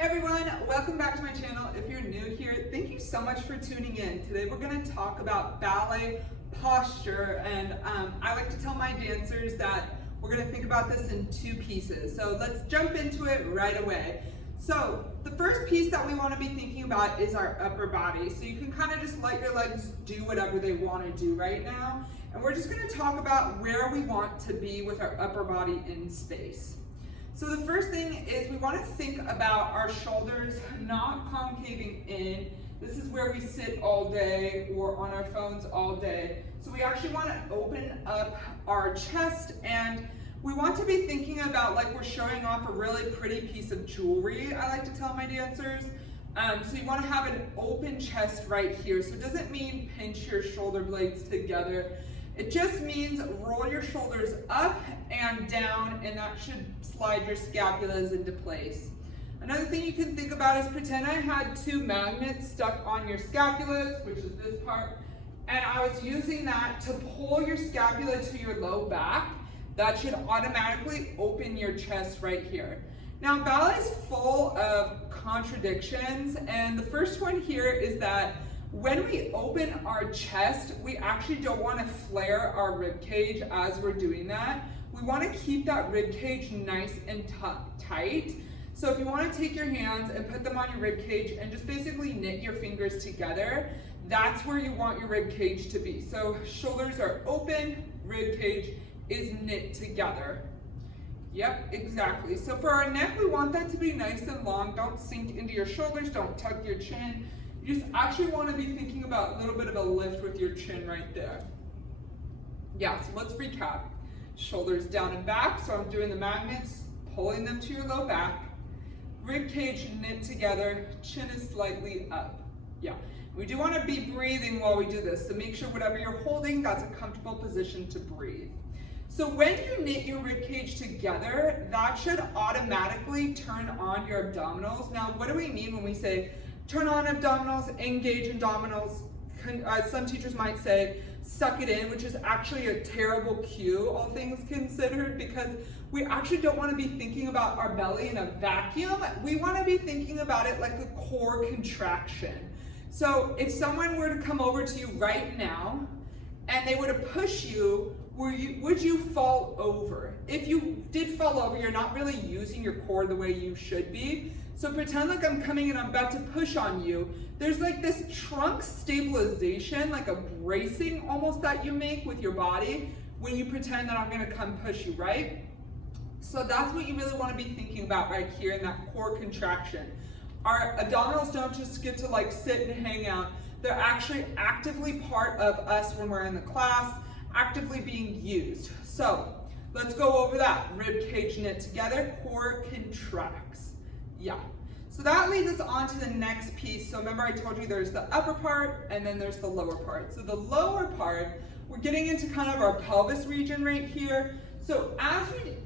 Hey everyone, welcome back to my channel. If you're new here, thank you so much for tuning in. Today we're going to talk about ballet posture, and I like to tell my dancers that we're going to think about this in two pieces. So let's jump into it right away. So the first piece that we want to be thinking about is our upper body. So you can kind of just let your legs do whatever they want to do right now. And we're just going to talk about where we want to be with our upper body in space. So the first thing is we want to think about our shoulders not concaving in. This is where we sit all day or on our phones all day. So we actually want to open up our chest, and we want to be thinking about like we're showing off a really pretty piece of jewelry, I like to tell my dancers. So you want to have an open chest right here. So it doesn't mean pinch your shoulder blades together. It just means roll your shoulders up and down, and that should slide your scapulas into place. Another thing you can think about is pretend I had two magnets stuck on your scapulas, which is this part, and I was using that to pull your scapula to your low back. That should automatically open your chest right here. Now, ballet is full of contradictions, and the first one here is that when we open our chest, we actually don't want to flare our rib cage as we're doing that. We want to keep that rib cage nice and tight. So if you want to take your hands and put them on your rib cage and just basically knit your fingers together, that's where you want your rib cage to be. So shoulders are open, rib cage is knit together. Yep, exactly. So for our neck, we want that to be nice and long. Don't sink into your shoulders, don't tuck your chin. You just actually want to be thinking about a little bit of a lift with your chin right there. Yeah, so let's recap. Shoulders down and back, so I'm doing the magnets, pulling them to your low back. Rib cage knit together, chin is slightly up. Yeah, we do want to be breathing while we do this, so make sure whatever you're holding, that's a comfortable position to breathe. So when you knit your rib cage together, that should automatically turn on your abdominals. Now, what do we mean when we say turn on abdominals, engage abdominals? Some teachers might say suck it in, which is actually a terrible cue, all things considered, because we actually don't want to be thinking about our belly in a vacuum. We want to be thinking about it like a core contraction. So if someone were to come over to you right now and they were to push you, would you fall over? If you did fall over, you're not really using your core the way you should be. So pretend like I'm coming and I'm about to push on you. There's like this trunk stabilization, like a bracing almost that you make with your body when you pretend that I'm gonna come push you, right? So that's what you really wanna be thinking about right here in that core contraction. Our abdominals don't just get to like sit and hang out. They're actually actively part of us when we're in the class, actively being used. So let's go over that. Rib cage knit together, core contracts. Yeah, so that leads us on to the next piece. So remember I told you there's the upper part and then there's the lower part. So the lower part, we're getting into kind of our pelvis region right here. So as we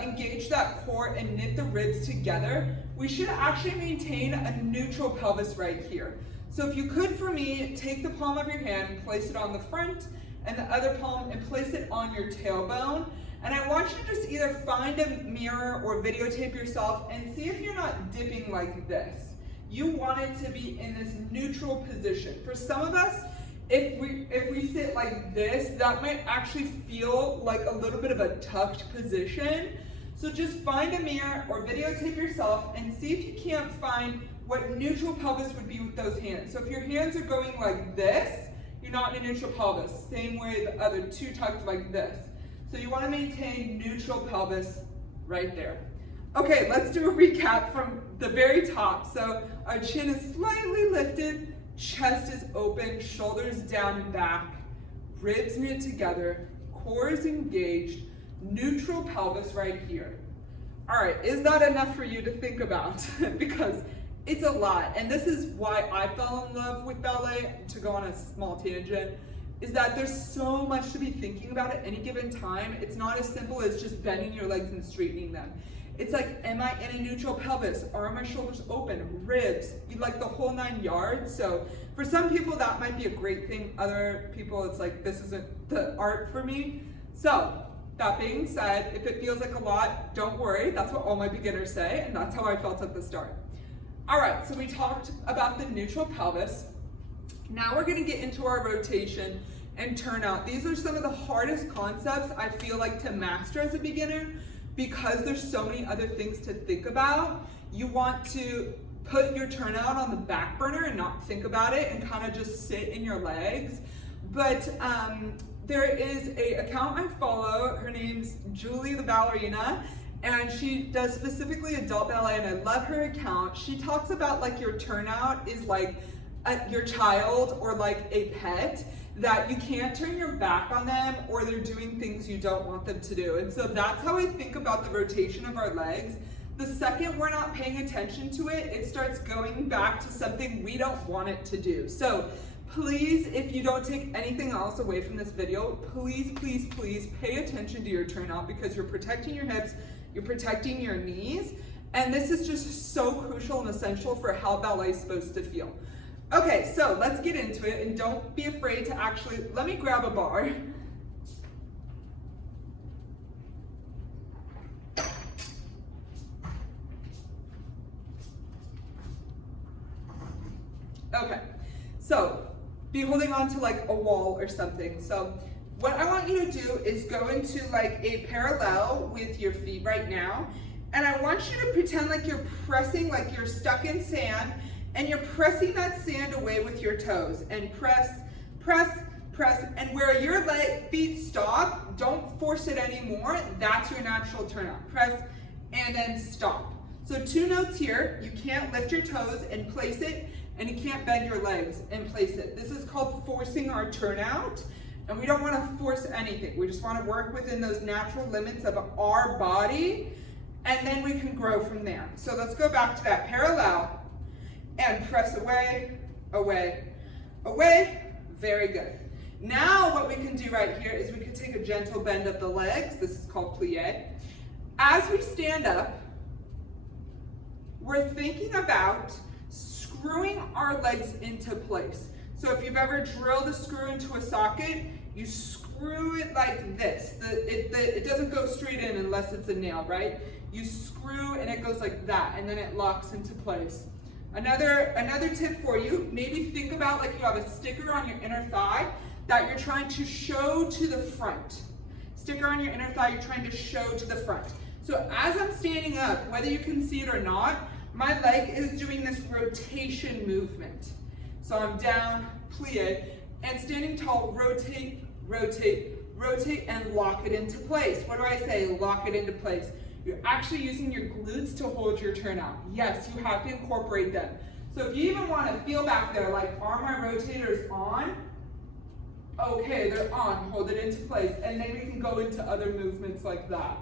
engage that core and knit the ribs together, we should actually maintain a neutral pelvis right here. So if you could, for me, take the palm of your hand, place it on the front, and the other palm and place it on your tailbone. And I want you to just either find a mirror or videotape yourself and see if you're not dipping like this. You want it to be in this neutral position. For some of us, if we sit like this, that might actually feel like a little bit of a tucked position. So just find a mirror or videotape yourself and see if you can't find what neutral pelvis would be with those hands. So if your hands are going like this, you're not in a neutral pelvis. Same way the other two tucked like this. So you want to maintain neutral pelvis right there. Okay, let's do a recap from the very top. So our chin is slightly lifted, chest is open, shoulders down and back, ribs knit together, core is engaged, neutral pelvis right here. All right, is that enough for you to think about? Because it's a lot, and this is why I fell in love with ballet, to go on a small tangent, is that there's so much to be thinking about at any given time. It's not as simple as just bending your legs and straightening them. It's like, am I in a neutral pelvis? Are my shoulders open? Ribs, like the whole 9 yards. So for some people that might be a great thing. Other people it's like, this isn't the art for me. So that being said, if it feels like a lot, don't worry. That's what all my beginners say, and that's how I felt at the start. All right, so we talked about the neutral pelvis. Now we're gonna get into our rotation and turnout. These are some of the hardest concepts I feel like to master as a beginner because there's so many other things to think about. You want to put your turnout on the back burner and not think about it and kind of just sit in your legs. But there is an account I follow, her name's Julie the Ballerina, and she does specifically adult ballet, and I love her account. She talks about like your turnout is like your child or like a pet, that you can't turn your back on them or they're doing things you don't want them to do. And so that's how I think about the rotation of our legs. The second we're not paying attention to it, it starts going back to something we don't want it to do. So please, if you don't take anything else away from this video, please, please, please pay attention to your turnout because you're protecting your hips, you're protecting your knees, and this is just so crucial and essential for how ballet is supposed to feel. Okay, so let's get into it, and don't be afraid to actually, let me grab a bar. Okay, so be holding on to like a wall or something. So what I want you to do is go into like a parallel with your feet right now. And I want you to pretend like you're pressing, like you're stuck in sand, and you're pressing that sand away with your toes. And press, press, press. And where your feet stop, don't force it anymore. That's your natural turnout. Press and then stop. So 2 notes here. You can't lift your toes and place it, and you can't bend your legs and place it. This is called forcing our turnout. And we don't want to force anything. We just want to work within those natural limits of our body, and then we can grow from there. So let's go back to that parallel and press away, away, away. Very good. Now what we can do right here is we can take a gentle bend of the legs. This is called plie. As we stand up, we're thinking about screwing our legs into place. So if you've ever drilled a screw into a socket, you screw it like this. It doesn't go straight in unless it's a nail, right? You screw and it goes like that, and then it locks into place. Another tip for you, maybe think about like you have a sticker on your inner thigh that you're trying to show to the front. Sticker on your inner thigh you're trying to show to the front. So as I'm standing up, whether you can see it or not, my leg is doing this rotation movement. So I'm down, plie, and standing tall, rotate, rotate, rotate, and lock it into place. What do I say? Lock it into place. You're actually using your glutes to hold your turnout. Yes, you have to incorporate them. So if you even want to feel back there, like, are my rotators on? Okay, they're on. Hold it into place. And then we can go into other movements like that.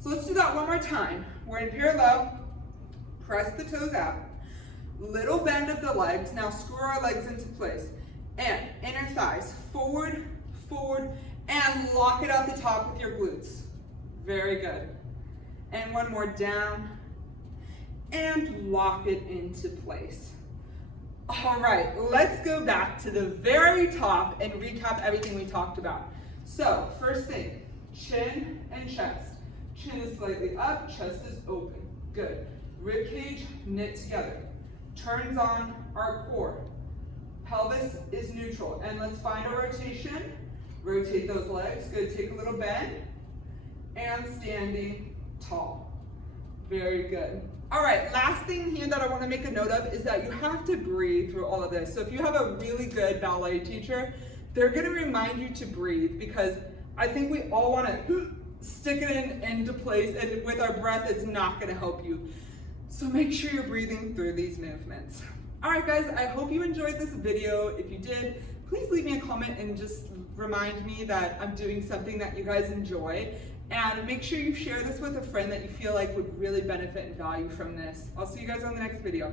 So let's do that one more time. We're in parallel. Press the toes out. Little bend of the legs. Now screw our legs into place. And inner thighs forward, forward, and lock it out the top with your glutes. Very good. And one more down, and lock it into place. All right, let's go back to the very top and recap everything we talked about. So first thing, chin and chest. Chin is slightly up, chest is open. Good. Rib cage knit together. Turns on our core. Pelvis is neutral. And let's find our rotation. Rotate those legs. Good. Take a little bend. And standing tall. Very good. All right, last thing here that I want to make a note of is that you have to breathe through all of this. So if you have a really good ballet teacher, they're going to remind you to breathe, because I think we all want to stick it into place, and with our breath, it's not going to help you. So make sure you're breathing through these movements. All right, guys, I hope you enjoyed this video. If you did, please leave me a comment and just remind me that I'm doing something that you guys enjoy. And make sure you share this with a friend that you feel like would really benefit and value from this. I'll see you guys on the next video.